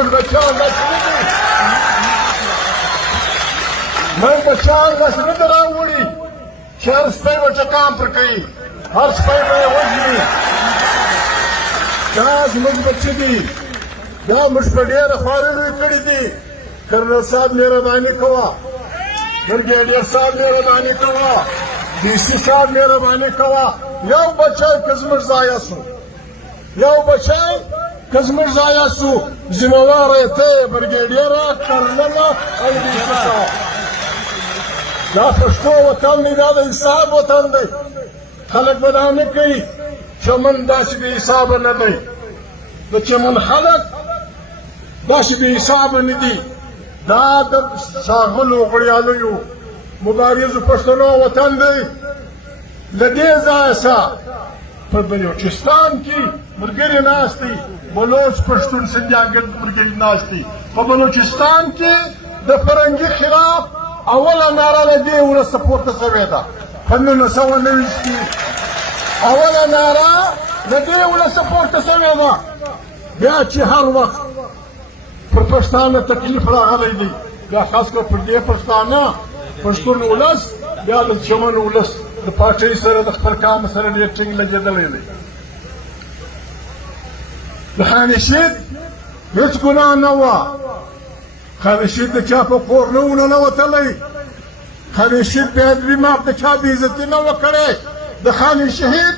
زموږ بچیان داسې نه دي زموږ بچیان داسې نه دي راوړي چې هر سپی به ټکان پر کوي هر سپی به یې وژني دا زموږ بچي دي دا موږ په ډېره خواري لوی کړي دي کرنل صاحب مهرباني کوه برګیډیر صاحب مهرباني کوه ډي سي صاحب مهرباني کوه یو بچی که زموږ ضایع سو یو بچی که زموږ ضایع سو ذمهواره یې ته یې برګیډیره کرنله او ډي سي صاحب دا پښتو وطن دی دا د حساب وطن دی خلک به دا نه کوي چمن داسې بې حسابه نه دی د چمن خلک داسې بې حسابه نه دي دا د ښاغلو غړیالیو مبارزو پښتنو وطن دی له دې ځایه څخه په بلوچستان کې ملګري ناست دي بلوچ پښتون سندیاګر ملګري ناست دي په بلوچستان کې د فرنګي خلاف اوله ناره له دې ولسه پورته شوې ده په 1919 کې اوله ناره له دې ولسه پورته شوې ده بیا چې هر وخت پر پښتانه تکلیف راغلی دی بیا خاص کر پر دې پښتانه پښتون ولس بیا د چمن ولس د پاټۍ سره د خپل کام سره ډېر ټینګ لګېدلی دی د خانشید هېڅ ګناه نه وه خانشید د چا په کور نه و ننوتلی خانشید بېادبي ماف د چا بېعزتي نه وه کړې د خانشهید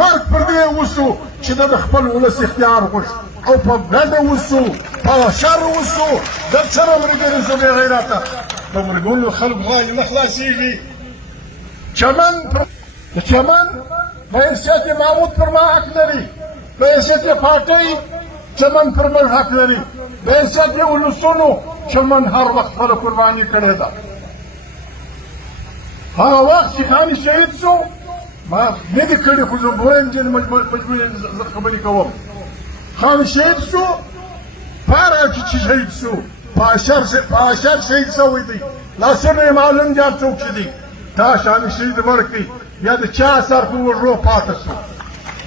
مرګ پر دې وسو چې د خپل ولس اختیار غوښت او په ګډه وسو په شر وسو د سره ملګري شو بې غیرته د مرګونو خلکو غاړې نه خلاصېږي د چمن په حیثیت یې محمود پر ما حق لري په حیثیت یې پاټۍ چمن پر موږ حق لري په حیثیت یې ولسونو چمن هر وخت خپله قرباني کړې ده هغه وخت چې خاني شهید سو ما نه دي کړي خو زه وایم چې مجبور زه خبرې کوم خاني شهید سو پاره چې شهید سو په اشر شهید شوی دی لاسونه یې معلوم دي هر څوک چې دي دا شاني شهید مړ کړي یا د چا سر په وږو پاته سو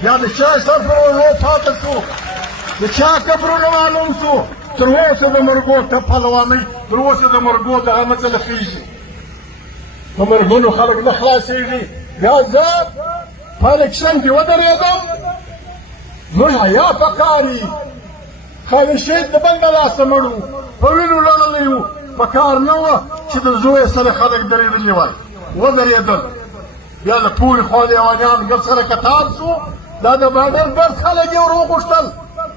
یا د چا سر په وږو پاته سو د چا قبرونه معلوم سو تر اوسه د مرګو ټپلوانۍ تر اوسه د مرګو دغه مسله خېږي د مرګونو خلک نه خلاصېږي بیا زه په الیکشن کې ودرېدم زموږ حیا پکار وي خاني شهید د بل د لاسه مړ و په وینو لړلی و پکار نه وه چې د زوی سره خلک درېدلي وای ودرېدل بیا د پورې خوا دیوانیان ګر سره کتاب سو دا د باډر برس خلک یې ور وغوښتل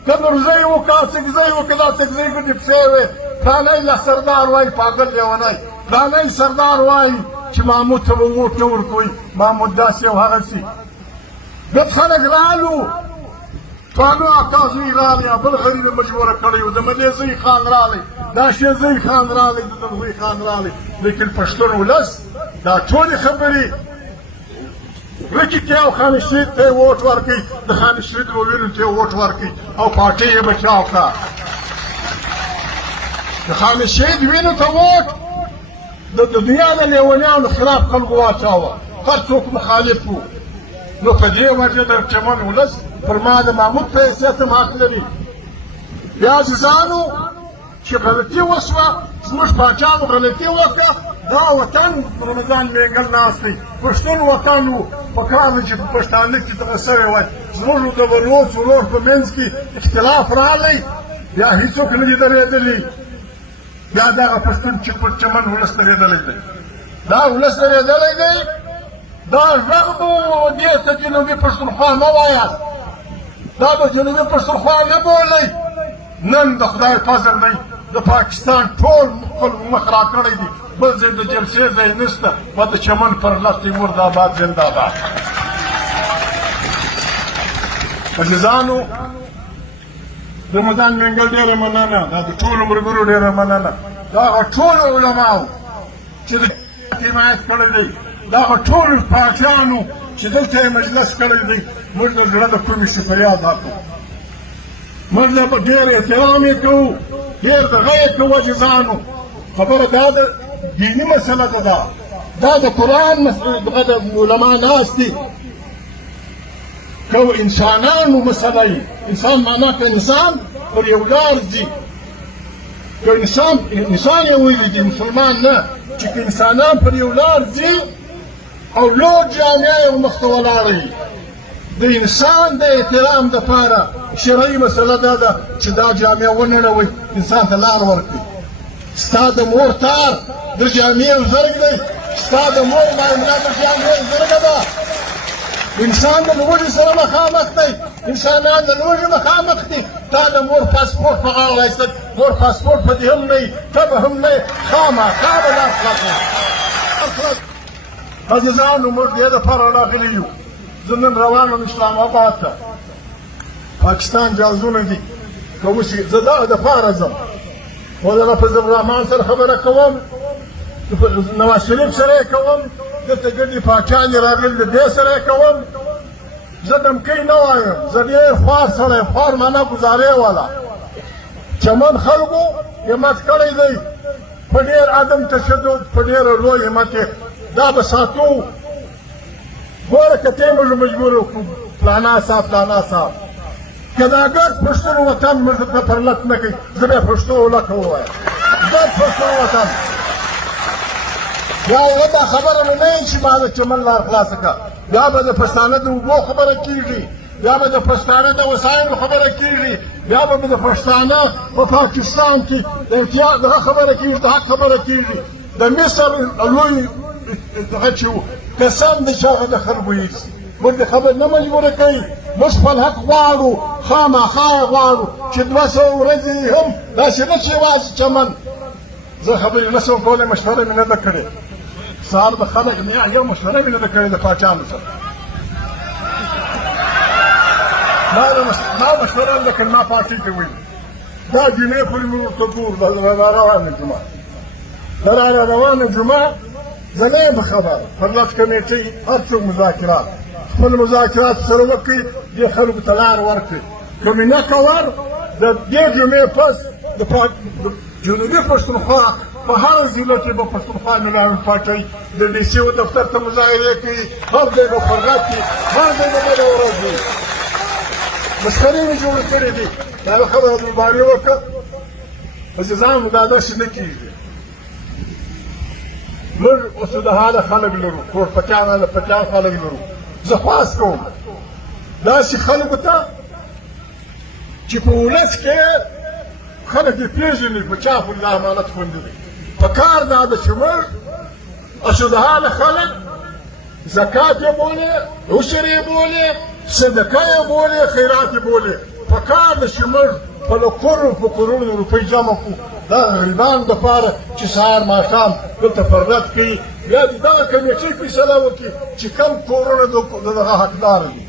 که نورزی و که اڅکزی و که دا اڅکزی ګوتې پسې وې فلانی له سردار وایي پاگل لیونی فلانی سردار وایي چې محمود ته به ووټ نه ورکوئ محمود داسې او هغسې ګپ خلک رالو فلانو اکا زوی رالی بل غریب مجبوره کړی و د مدې زوی خان رالی دا شیزوی خان رالی د دغه زوی خان رالی لیکن پښتون ولس دا ټولې خبرې ورکې کړې او خاني شهید ته یې ووټ ورکړئ د خاني شهید به وینو ته یې ووټ ورکړئ او پارټۍ یې بچاو کړه د خاني شهید وینو ته ووټ د دنیا د لیونیانو خلاف خلکو واچاوه هر څوک مخالف وو نو په دې وجه د چمن ولس پر ما د محمود په حیثیت هم حق لري بیا عزیزانو چې غلطي وسوه زموږ پاچانو غلطي وکړه دا وطن رمضان مېنګل ناست دی پښتون وطن و پکار ده چې په پښتانه کې دغه سوی وای زموږ د بلوڅ ورور په منځ کې اختلاف راغلی بیا هېڅوک نه دي درېدلي بیا دغه پښتون چې پر چمن ولس درېدلی دی دا ولس درېدلی دی دا غږ مو دې ته جنوبي پښتونخوا مه وایاست دا د جنوبي پښتونخوا نه بولئ نن د خدای فضل دی د پاکستان ټول مخ را کړی دي بل ځای د جلسې ځای نشته و د چمن پر لښتې مرداباد زنده‌باد عزیزانو رمضان مېنګل ډېره مننه دا د ټولو ملګرو ډېره مننه د هغه ټولو علماو چې د حمایت کړی دی د هغه ټولو پاچیانو چې دلته یې مجلس کړی دی موږ د زړه د کومې شکریا ادا کوو موږ ډېر احترام یې کوو ډېر دغه یې کوو عزیزانو خبره دا د دیني مسله ده دا د قرآن دغه د علما ناست دي که انسانانو مسله یي انسان معنا که انسان پر یو لار ځي که انسان یې ویلي دي مسلمان نه چې که انسانان پر یو لار ځي او لوړ جامع یې مخ ته ولاړه وي د انسان د احترام دپاره شرعي مسله دا ده چې دا جامع ونړوئ انسان ته لار ورکړي ستا د مور تار د جامع زرګ دی ستا د مور مایمره د جامع زرګه ده انسان د لوږې سره مخامخ دی انسانان د لوږې مخامخ دي تا د مور پاسپورټ په غاړه وایسته مور پاسپورټ په دې هم نه وي ته به هم نه یې خامخا به لاس خلاص عزیزانو موږ د دې دپاره راغلي یو زه نن روان یم اسلام آباد ته پاکستان جازونه دي که اوس زه دغه دپاره ځم مولانا فضل الرحمن سره خبره کوم نواز شریف سره یې کوم دلته ګردې پاچان یې راغلي د دې سره یې کوم زه دمکۍ نه وایم زه ډېر خوار سړی خوار معنا ګزارې والا چمن خلکو همت کړی دی په ډېر عدم تشدد په ډېره لوی همت یې دا به ساتو ګوره که ته موږ مجبور وکړو فلانا صاحب فلانا صاحب که دا ګرد پښتون وطن موږ ته پرلت نه کوي زه بیا پښتو ولکه ووایم ګرد پښتون وطن یا هغه دا خبره مې نه وي چې ما د چمن لار خلاصه کړه بیا به د پښتانه د اوبو خبره کېږي بیا به د پښتانه د وسایلو خبره کېږي بیا به د پښتانه په پاکستان کې د امتیاز دغه خبره کېږي د حق خبره کېږي د مصر لوی دغه چې و قسم دی چې هغه د خلکو یېسي موږ د خبر نه مجبوره کوي موږ خپل حق غواړو خامخا یې غواړو چې 200 ورځې هم داسې نه چې یوازې چمن زه خبرې نه شم کولی مشوره مې نه ده کړې سهار د خلک نه یو مشوره مې نه ده کړې د پاچانو سره ما مشوره نه کړې ما پارټي ته ویل دا جمعې پورې مې ورته ګور د راروانه جمعه د راروانه جمعه زه نه یم خبر پرلت کمیټۍ هر څوک مذاکرات خپل مذاکرات سره وکړي دې خلکو ته لار ورکړي که مې نه کور د دې جمعې پس د جنوبي پښتونخوا په هر ضلع کې به پښتونخوا ملایان پاټۍ د ډي سي او دفتر ته مظاهرې کوي هر ځای به فرغت وي هر ځای به بله ورځ وي مسخرې مې جوړې کړې دي دا یوه خبره دربارې وکړه عزیزانو دا داسې نه کېږي موږ اوس د حاله خلک لرو ټولپټیان پټیان خلک لرو زه خواست کوم داسې خلکو ته چې په ولس کې خلک یې پېژني په چا په الله امانت خوندي دی په کار دا ده چې موږ اسودحاله خلک زکات یې بولې عشر یې بولې صدقه یې بولې خیرات یې بولې په کار ده چې موږ په لکونو په کورونو روپۍ جمع کړو دا غریبانو دپاره چې سهار ماښام دلته فرلت کوي بیا د دغه کمیټې فیصله وکړي چې کم کورونه د دغه حقداره دي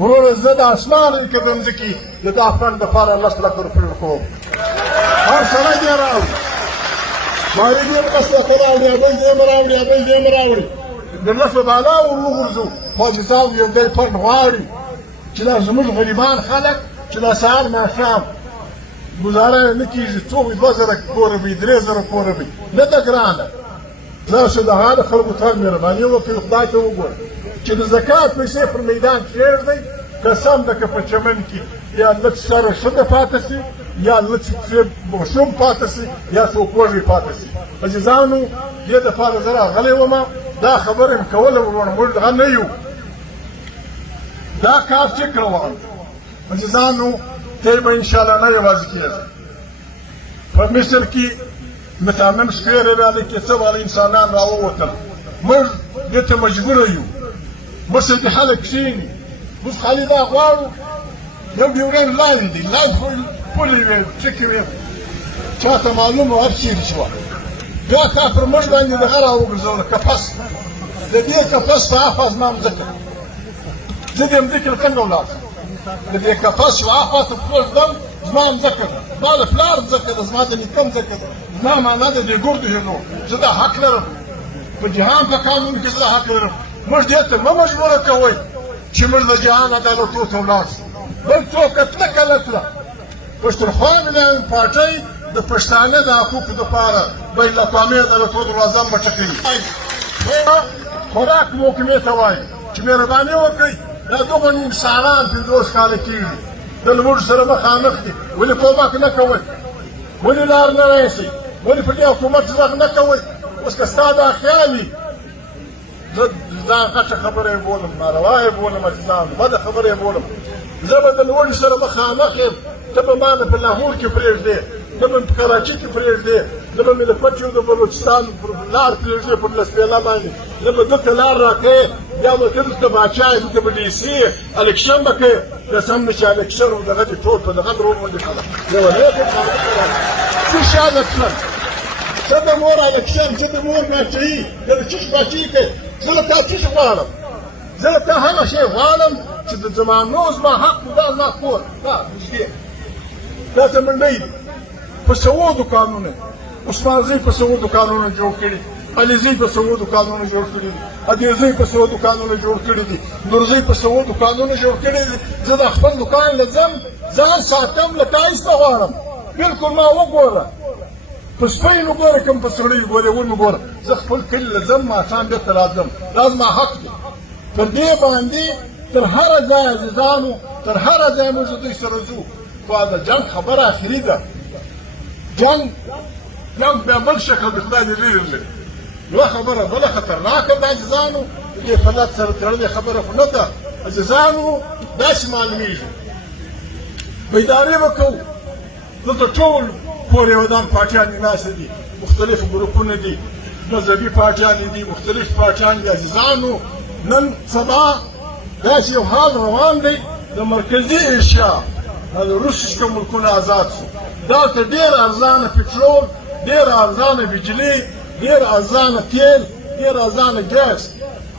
ورونه زه د اسمان که د مځکې د دا فنډ دپاره 10 لکه روپۍ ورکوم هر سړی دې راوړي مالي دې م 10 لکه راوړي بل دې م راوړي بل دې م راوړي د لسو بالا ور وغورځو حاجتان یو دی فنډ غواړي چې دا زموږ غریبان خلک چې دا سهار ماښام ګزاره نه کېږي څوک 2000 کوره وي 3000 کوره وي نه ده ګرانه زه چې د هغه خلکو ته مهرباني وکړئ خدای ته وګورئ چې د زکات پیسې پر میدان کېږدئ قسم ده که په چمن کې یا لږ سره ښځه پاته شي یا لږ ماشوم پاته شي یا څوک وږی پاته شي عزیزانو دې دپاره زه راغلی ومه دا خبره مې کوله وروڼه موږ دغه نه یو دا کار چې روان عزیزانو ته به انشاءالله نه یوازې کېږي په مصر کې متعمم سکویر باندې کې څه والا انسانان راووتل موږ دې ته مجبوره یو مصر کې خلک کښېني موږ خالي دا غواړو یو ډیورنډ لاین دی لاین خو پولې وې څه کې وې چاته معلومه هر چیرې شوه بیا کار پر موږ باندې دغه راوګرځوله کپس د دې کپس په هاخوا زما مځکه زه دې مځکې له څنګه ولاړ شم د دې کپس شاوخوا ته پرېږدم زما مځکه ده زما د پلار مځکه ده زما د نیکه مځکه ده زما معنا د دې ګردو هېنو زه دا حق لرم په جهان په قانون کې زه دا حق لرم موږ دې ته مه مجبوره کوئ چې موږ د جهان عدالتو ته ولاړ شو بل څوک تله کله تله پښتونخوا ملایان پارټۍ د پښتانه د حقوقو دپاره بین الاقوامي عدالتو دروازه مټه کوي خوراک محکمې ته وایي چې مهرباني وکړئ دا دغه انسانان 50 کاله کېږي د لمونځ سره مخامخ دي ولې کومک نه کوئ ولې لار نه راسئ؟ ولې په دې حکومت غږ نه کوئ؟ اوس که ستا دا خیال وي زه دا غټه خبره یې بولم، ناروا یې بولم، عزیزانو بده خبره یې بولم. زه به د لوړي سره مخامخ یم، ته به ما نه په لاهور کې پرېږدې، ته به په کراچي کې پرېږدې، زه به مې د پټیو د بلوچستان لار پرېږدې په لسپېله باندې، زه به دلته لار راکوې، بیا به ته دلته باچا یې، دلته به ډي سي یې، الکشن به کوې. قسم دی چې الکشن و دغه دې ټول په دغه درو باندې خلک لیونی څه شی الکشن؟ څه د مور الکشن، څه د مور باچایي، ته د چیش باچایي کوې. زه له تا څه شی غواړم؟ زه له تا هغه شی غواړم چې د زمانو زما حق دی، دا زما کور دا نږدې دا څه منډۍ دي په سوو دوکانونه، عثمان زی په سوو دوکانونه جوړ کړي، علیزی په سوو دوکانونه جوړ کړي دي، ادیزی په سوو دوکانونه جوړ کړي دي، نورزی په سوو دوکانونه جوړ کړي دي. زه د خپل دوکان له ځم ځان ساتم، له تا هېڅ نه غواړم. بلکل ما وګوره، په سپی مې ګوره کوم په سړي ګورې ونې ګوره، زه خپل کلي له ځم ماښام بېرته راځم، دا زما حق دی. پر دې باندې تر هره ځایه عزیزانو، تر هره ځایه موږ د دوی سره ځو، خو د جنګ خبره اخري ده. جنګ بیا بل شکل د خدای دې لرې لري. یوه خبره بله خطرناکه ده عزیزانو، د دې فلت سره تړلې خبره خو نه ده عزیزانو. داسې معلومېږي بیداري به کوو، دلته ټول کور یې ودان پاټیانې ناستې دي، مختلف ګروپونه دي، مذهبي پاټیانې دي، مختلف پاټیان دي عزیزانو. نن سبا داسې یو حال روان دی، د مرکزي ایشیا د روس څخه ملکونه آزاد شو، دلته ډېر ارزانه پټرول، ډېر ارزانه بجلي، ډېر ارزانه تیل، ډېر ارزانه ګیس،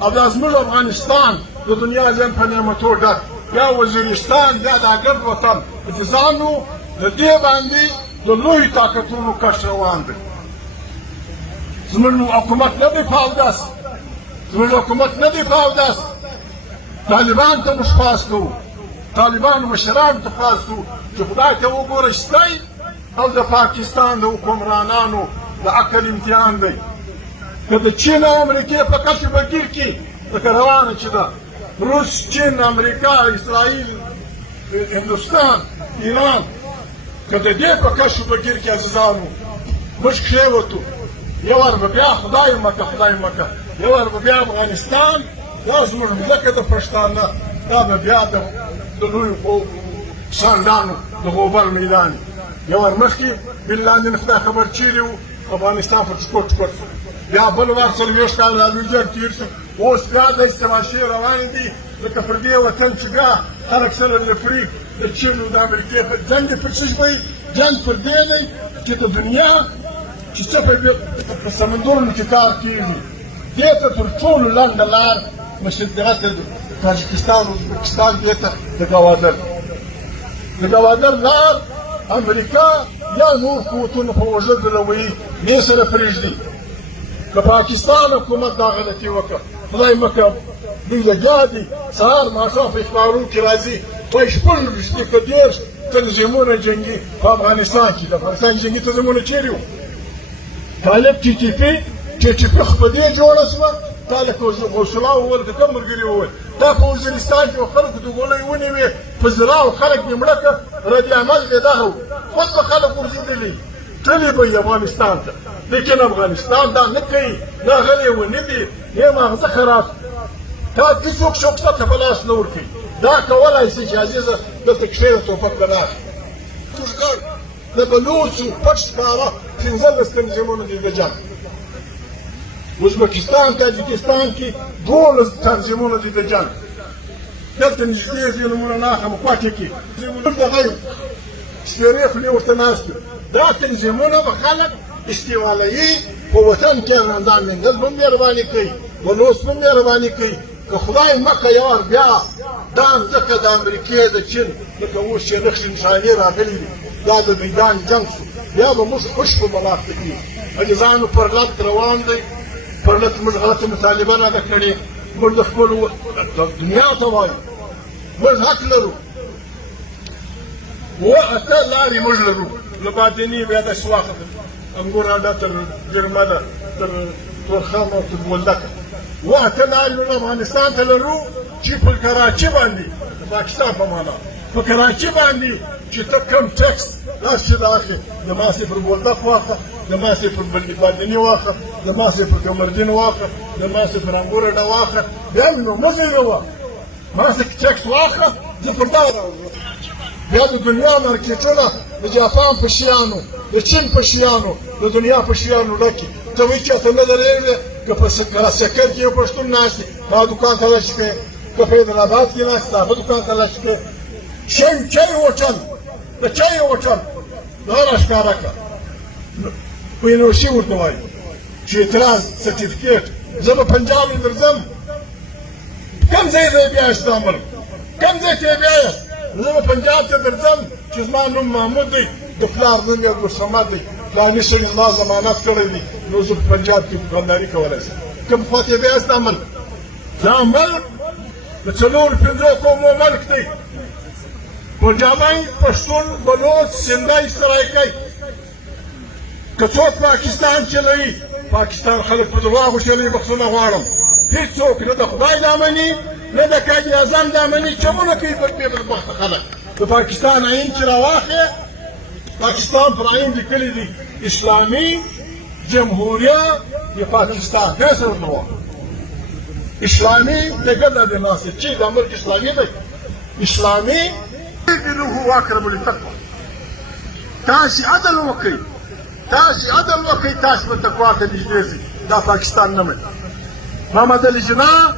او دا زموږ افغانستان د دنیا ځان په نعمتو ډک، یا وزیرستان یا دا ګرد وطن عزیزانو. د دې باندې د لویو طاقتونو کش روان دی. زموږ حکومت نه دی په اودس، زموږ حکومت نه دی په اودس. طالبان ته موږ خواست کوو، طالبانو مشرانو ته خواست کوو چې خدای ته وګوره شتی او د پاکستان د حکمرانانو د عقل امتحان دی. که د چین او امریکې په کشف بګیر کې لکه روانه چې ده روس، چین، امریکا، اسرائیل، هندوستان، ایران، که د دې په کشف بګیر کې عزیزانو موږ کښېوتو، یو وار به بیا خدای مکه خدای مکه، یو وار به بیا افغانستان، دا زموږ مځکه د پښتانه، دا به بیا د لویو سانډانو د غوبل میدان. یو وار مخکې بن لادن خدای خبر چیرې و، افغانستان په ټکوټ ټکوټ شو. بیا بل وخت 40 کاله رالویجر تېر شو، اوس بیا داسې تماشې روانې دي لکه پر دې وطن چې بیا خلک سره د فریق د چین او د امریکې په جنګ دی. پر څه شوی جنګ؟ پر دې دی چې د دنیا چې څه په سمندرونو کې کار کېږي، دې ته تر ټولو لنډه لار دغه ته تاجکستان، ازبکستان، دې ته د ګوادر لار امریکا یا نور قوتونه په وژلو وهي، دې سره پرېږدي. که پاکستان حکومت دا غلطي وکړه، خدای مکړه دوی لګیا دي، سهار ماښام په اخبارونو کې راځي وایي 16 که 10 تنظیمونه جنګي په افغانستان کې. د افغانستان جنګي تنظیمونه چیرې وو؟ طالب ټي ټي پي خو په دې جوړه شوه. تا لکه غوث الله وویل، که کوم ملګري وویل، دا په وزیرستان کې خلکو د ګولۍ ونیوې، په زراو خلک دې مړه کړه، رد عمل دې دغه و، خود به خلک ورځېدلي، تللی به یې افغانستان ته. لیکن افغانستان دا نه کوي، نه غلی ونه دي، یې ماغزه خراب. تا هېڅوک شوکته ته په لاس نه ورکوي. دا کولی شي چې عزیزه دلته کښېنه ټوپک به راغی. کوژګر د بلوڅو پټ ښکاره 15 تنظیمونه دي د جنګ. ازبکستان، تاجکستان کې 12 تنظیمونه دي د جنګ. دلته نږدې ځینې نومونه نه اخلم، کوټې کې دغه شمېرې خولې ورته ناست وي. دا تنظیمونه به خلک استوالوي، په وطن کې افغانان مندل به مهرباني کوي، بلوڅ به مهرباني کوي. که خدای مکړه یو وار بیا دا مځکه د امریکې د چین لکه اوس چې نښې نښانې راغلي دي، دا د میدان جنګ شو، بیا به موږ خوش په ملاقات کړي. عزیزانو پرلت روان دی، پرلت موږ غلطه مطالبه نه ده کړې. موږ د خپلو دنیا ته وایو موږ حق لرو. 8 لارې موږ لرو، له باطني بیا داسې واخله انګور اډه تر جرمنه تر تورخم او تر بولدکه. 8 لارې موږ افغانستان ته لرو چې په کراچي باندې، د پاکستان په معنا په کراچي باندې چې ته کوم ټکس داسې چې د اخې د ماسې پر بولدک واخه د ماسې پر بادني واخه د ماسې پر کمردین واخه د ماسې پر انګور ډه واخه بیا نو مه ځایوه ماسې ټکس واخه زه پر دا راوړم بیا د دنیا مارکېټونه د جاپان په شیانو د چین په شیانو د دنیا په شیانو ډکې ته وایي چاته نه درېږدې که په سکر کې یو پښتون ناست دی هغه دوکان ته راشي کوې که په حیدرآباد کې ناست دی هغه دوکان ته راشي کوې شین چای هوټل د چای هوټل دا راښکاره کړه په انوشي ورته وایي چې اعتراض سرټیفیکېټ زه به پنجاب یې درځم کوم ځای ته یې بیایست دا ملک کوم ځای ته یې بیایست زه به پنجاب ته درځم چې زما نوم محمود دی د پلار نوم یې ګلصمد دی فلاني سړي زما ضمانت کړی دی نو زه په پنجاب کې دکانداري کولی شم کوم خوا ته یې بیایست دا ملک دا ملک د څلورو پنځو قومو ملک دی پنجابی پښتون بلوچ سندھی سرایکی که څوک پاکستان چلوي پاکستان خلک په درواغو چلوي بخښنه غواړم هېڅوک نه د خدای دا مني نه د قائد اعظم دا مني چمونه کوي پر دې بدبخته خلک د پاکستان آئین چې راواخلې پاکستان پر آئین لیکلي دي اسلامي جمهوریه د پاکستان داسې ورته ووایه اسلامي دګه ده د ناصر چې دا ملک اسلامي دی اسلامي هو اقرب للتقوى تاسي عدل وکړئ تاسي عدل وکړئ تاسو به تقوا ته نږدې شئ دا پاکستان نه مني محمد علي جناح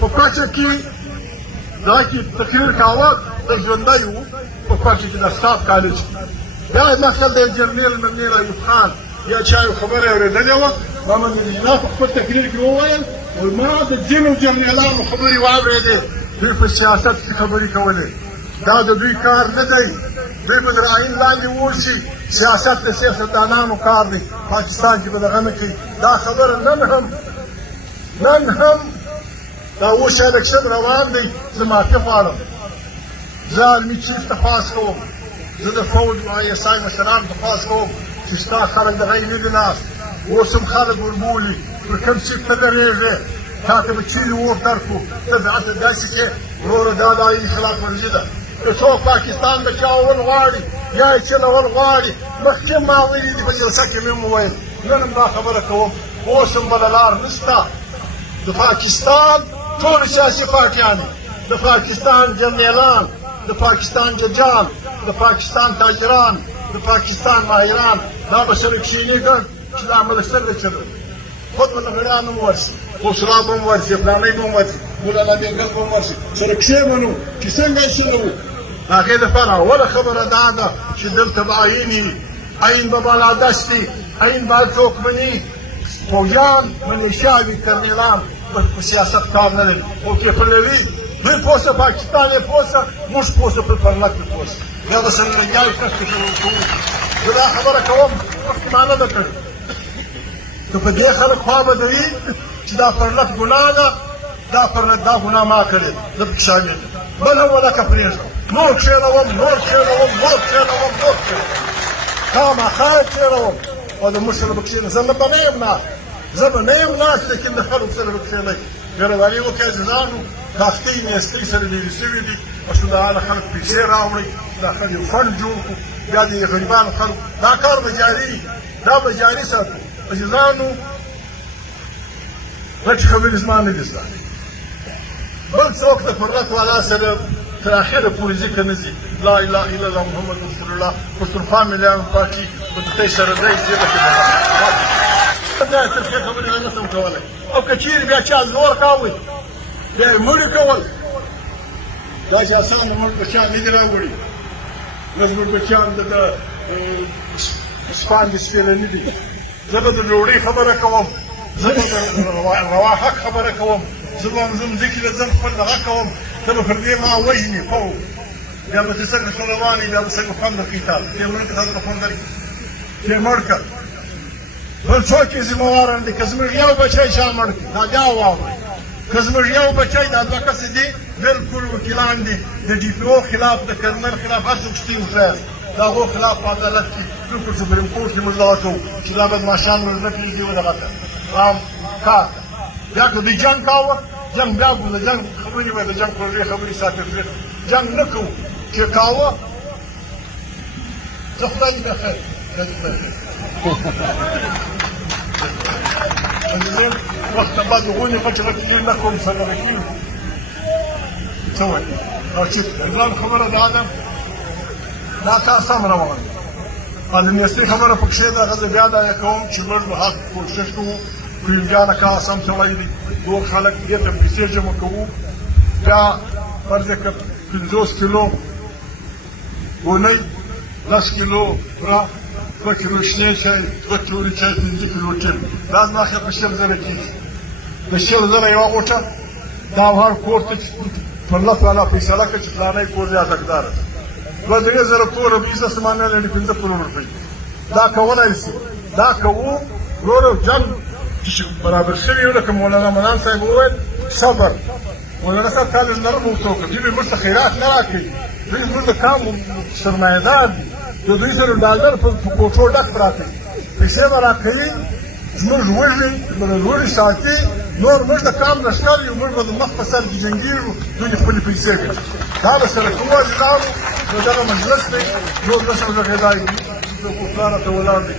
په کوچه کې دا کې تقریر کاوه د ژوندی و په کوچه کې د سټاف کالج بیا یې مخکې د جرنیل منیر ایوب خان یا چا یو خبره یې اورېدلې وه محمد علي جناح په خپل تقریر کې وویل ما د ځینو جرنیلانو خبرې واورېدې دوی په سیاست کې خبرې کولې دا د دوی کار نه دی دوی به تر آئین لاندې اوسي سیاست د سیاستدانانو کار دی پاکستان کې به دغه نه کوي دا خبره نن هم دا اوس الکشن روان دی زه معافي غواړم زه علمي چیف ته خواست کوم زه د فوج آی اس آی مشرانو ته خواست کوم چې ستا خلک دغه یې نه دي ناست اوس هم خلک وربولي پر کوم چیف ته درېږې تا ته به چیرې اور درکړو ته داسې داسې کې وروره دا د آئین خلاف ورزي ده که څوک پاکستان د چاول غواړي یا یې چلول غواړي مخکې ما ویلي دي په جلسه کې مې هم وویل نن هم دا خبره کوم اوس هم بله لار نشته د پاکستان ټول سیاسي پارټیانې د پاکستان جرنیلان د پاکستان ججان د پاکستان تاجران د پاکستان ماهران دا به سره کښېنېږي چې دا ملستر دی چلوي خود به نغړیان هم ورسي خسرا به هم ورسي فلانی به هم ورسي مولانا بیګل به هم ورسي سره کښېمنو چې څنګه یې چلوو د هغې دپاره اوله خبره دا ده چې دلته به آئین وي آئین به بالادست وي آئین باید څوک مني فوجان منیشا وي کرنیلان په سیاست کار نه لري او کې پلوي دوی پوسه پاکستان یې پوسه موږ پوسه پر پرلک پې پوسه بیا به سره لګیاوي کس کې شروع کوو زه دا خبره کوم مخکې ما نه ده کړې که په دې خلک خوا بدوي چې دا پرلک ګناه ده دا ګناه ما کړې زه پکې شامل یم بل هم ولکه پرېږدم نور کښېنوم خامخا یې کښېنوم او د موږ سره به کښېنه زه به نه یم ناست زه به نه یم ناست لیکن د خلکو سره به کښېنئ ګروالي وکړئ عزیزانو تاختې میستۍ سره ډېرې شوي دي مشهودانه خلک پیسې راوړئ دا خلک یو فنډ جوړ کړو بیا د غریبانو خلکو دا کار به جاري وي دا به جاري ساتو عزیزانو غټې خبرې زما نه دي زده بل څوک د فرقت والا سره تر اخره پورې ذکر نه ځي لا اله الا الله محمد رسول الله پښتونخوا ملیان پاکي په دې سره دی ژبه کې دا ترخې خبرې نه نشم کولی او که چیرې بیا چا زور کاوه بیا یې مړي کول دا چې اسانه مړ بچیان نه دي راوړي زموږ بچیان د سپانې سپېله نه دي زه به د ډوډۍ خبره کوم زه به د روا حق خبره کوم زه به ځم ځکې له ځم خپل دغه کوم ته به پر دې ما وژنې خو بیا به چې څنګه ښه روان وي بیا به څنګه خوند درکوي تا دې مړ که تا خوند درکړي چې مړ کړ بل څوک یې ذمهواران دي که زموږ یو بچی چا مړ کړي دا بیا واورئ که زموږ یو بچی دا دوه کسه دي بلکل وکیلان دي د ډي پي او خلاف د کرنل خلاف هر څوک شتي وښایاست د هغو خلاف په عدالت کې بالکل سپریم کورټ کې موږ دغه کوو چې دا بدماشان موږ نه پرېږدي ودغه ته کار ته بیا که دوی جنګ کاوه جنګ بیا کوو د جنګ خبرې به د جنګ پروژې خبرې ساتل جنګ نه کوو چې کاوه زه خدای دې بخیر زين وقت بعد غوني فجأة كثير لكم سنركين سوي رشيد إذن خبر هذا لا كاسم روان هذا الناس خبر فكشة هذا قاعدة يكون شمر هذا كوششكو كل جانا كاسم سوي دور خلق يتم بيسيج مكوو يا فرزك 50 كيلو وني 10 كيلو برا 2 كيلو شني شاي 2 كيلو شاي 5 كيلو تل لازم اخر بشر زركيش بشر زر یو غوټه دا هر کوټ فلت والا فیصله کې چې فلانه کور یا حقدار و دغه زره پور بیزه سمانه لري 15 کروڑ روپۍ دا کولای شي دا کوو ورو جن چې برابر شوی یو لکه مولانا منان صاحب وویل صبر مولانا صاحب کال نرم وتوکه دې موږ ته خیرات نه راکړي دوی موږ ته کام سرمایه‌دار دي دوی سره ډالر په کوټو ډک پراته پیسې به راکوي زموږ وږي زموږ وږي ساتي نور موږ د کام نشته یو موږ به د مخ په سر جنګېږو دوی خپلې پیسې ګټي دا به سره کومه ځلاو نو دغه مجلس دی نور نه سم غېدای نو پلانه ته ولاړ دی